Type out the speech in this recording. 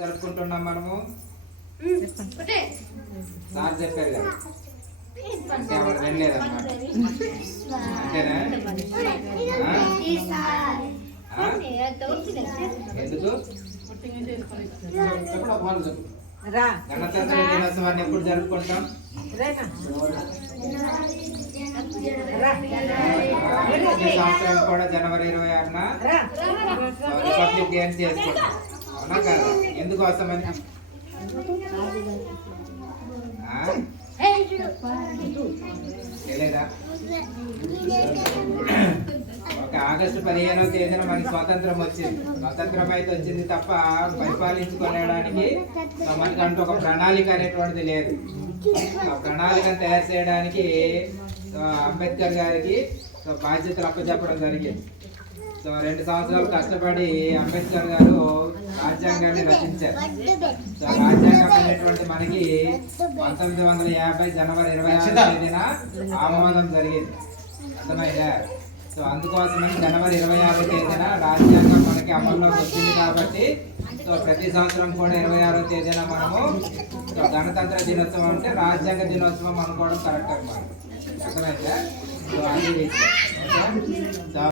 జరుపుకుంటున్నాం మనము. సార్ చెప్పారు కదా, అంటే ఎవరు వెళ్ళలేదన్నమాట. అంతేనా? ఎందుకు గణతంత్ర దినోత్సవాన్ని ఎప్పుడు జరుపుకుంటాం? ఈ సంవత్సరం కూడా జనవరి 26న రిపబ్లిక్ డే చేసుకుంటాం. అవునా కదా? ఎందుకోసమని? తెలియదా? ఒక ఆగస్టు 15వ తేదీన మనకి స్వాతంత్రం వచ్చింది. స్వాతంత్రం అయితే వచ్చింది తప్ప పరిపాలించుకోవడానికి మనకంటూ ఒక ప్రణాళిక అనేటువంటిది లేదు. ఆ ప్రణాళికను తయారు చేయడానికి అంబేద్కర్ గారికి బాధ్యతలు అప్పచెప్పడం జరిగింది. సో 2 సంవత్సరాలు కష్టపడి అంబేద్కర్ గారు రాజ్యాంగాన్ని రచించారు. సో రాజ్యాంగం అనేటువంటి మనకి 1950 జనవరి 26వ తేదీన ఆమోదం జరిగింది. అర్థమైందా? సో అందుకోసమని జనవరి 26వ తేదీన రాజ్యాంగం మనకి అమల్లోకి వచ్చింది కాబట్టి సో ప్రతి సంవత్సరం కూడా 26వ తేదీన మనము గణతంత్ర దినోత్సవం అంటే రాజ్యాంగ దినోత్సవం అనుకోవడం కరెక్ట్ అన్నమాట. అర్థమైందా? సో అది